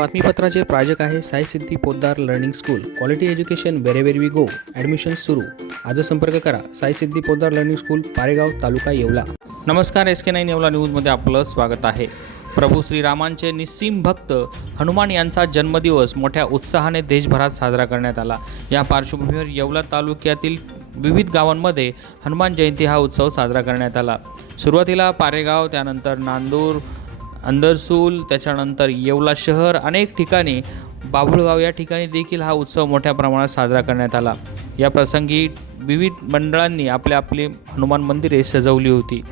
बातमीपत्राचे प्रायोजक आहे Sai Siddhi Podar learning school. Quality education wherever we go admission सुरू. आज संपर्क करा. Sai Siddhi Podar learning school Paregaon taluka Yeola. नमस्कार एस के नाईन येवला न्यूजमध्ये आपलं स्वागत आहे. प्रभू श्रीरामांचे निस्सीम भक्त हनुमान यांचा जन्मदिवस मोठ्या उत्साहाने देशभरात साजरा करण्यात आला. या पार्श्वभूमीवर येवला तालुक्यातील विविध गावांमध्ये हनुमान जयंती हा उत्सव साजरा करण्यात आला. सुरुवातीला पारेगाव त्यानंतर नांदूर अंदरसूल त्याच्यानंतर येवला शहर अनेक ठिकाणी बाभुळगाव या ठिकाणी देखील हा उत्सव मोठ्या प्रमाणात साजरा करण्यात आला. या प्रसंगी विविध मंडळांनी आपले आपली हनुमान मंदिरे सजवली होती.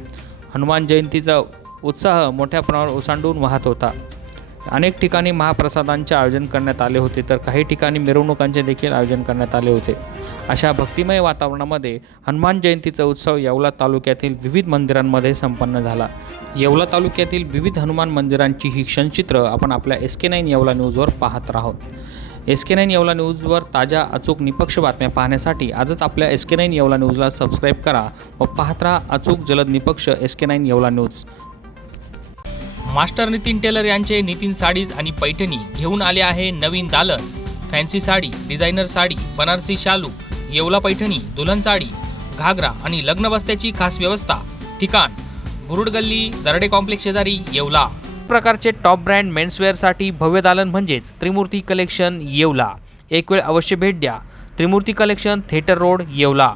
हनुमान जयंतीचा उत्साह मोठ्या प्रमाणावर ओसांडून वाहत होता. अनेक ठिकाणी महाप्रसादांचे आयोजन करण्यात आले होते तर काही ठिकाणी मिरवणुकांचे देखील आयोजन करण्यात आले होते. अशा भक्तिमय वातावरणामध्ये हनुमान जयंतीचा उत्सव येवला तालुक्यातील विविध मंदिरांमध्ये संपन्न झाला. येवला तालुक्यातील विविध हनुमान मंदिरांची ही क्षणचित्र आपण आपल्या एस के नाईन येवला न्यूजवर पाहत राहोत. एस के नाईन येवला न्यूजवर ताज्या अचूक निपक्ष बातम्या पाहण्यासाठी आजच आपल्या एस के नाईन येवला न्यूजला सबस्क्राईब करा व पाहत राहा अचूक जलद निपक्ष S K nine Yeola news. Master Nitin tailor यांचे नितीन साडीज आणि पैठणी घेऊन आले आहे नवीन दालन फॅन्सी साडी डिझायनर साडी बनारसी शालू येवला पैठणी दुल्हन साडी घागरा आणि लग्न बस्त्याची खास व्यवस्था. ठिकाण बुरुड गल्ली दरडे कॉम्प्लेक्स शेजारी येवला. प्रकारचे टॉप ब्रँड मेन्सवेअरसाठी भव्य दालन म्हणजेच त्रिमूर्ती कलेक्शन येवला. एक वेळ अवश्य भेट द्या. Trimurti collection theatre road Yeola.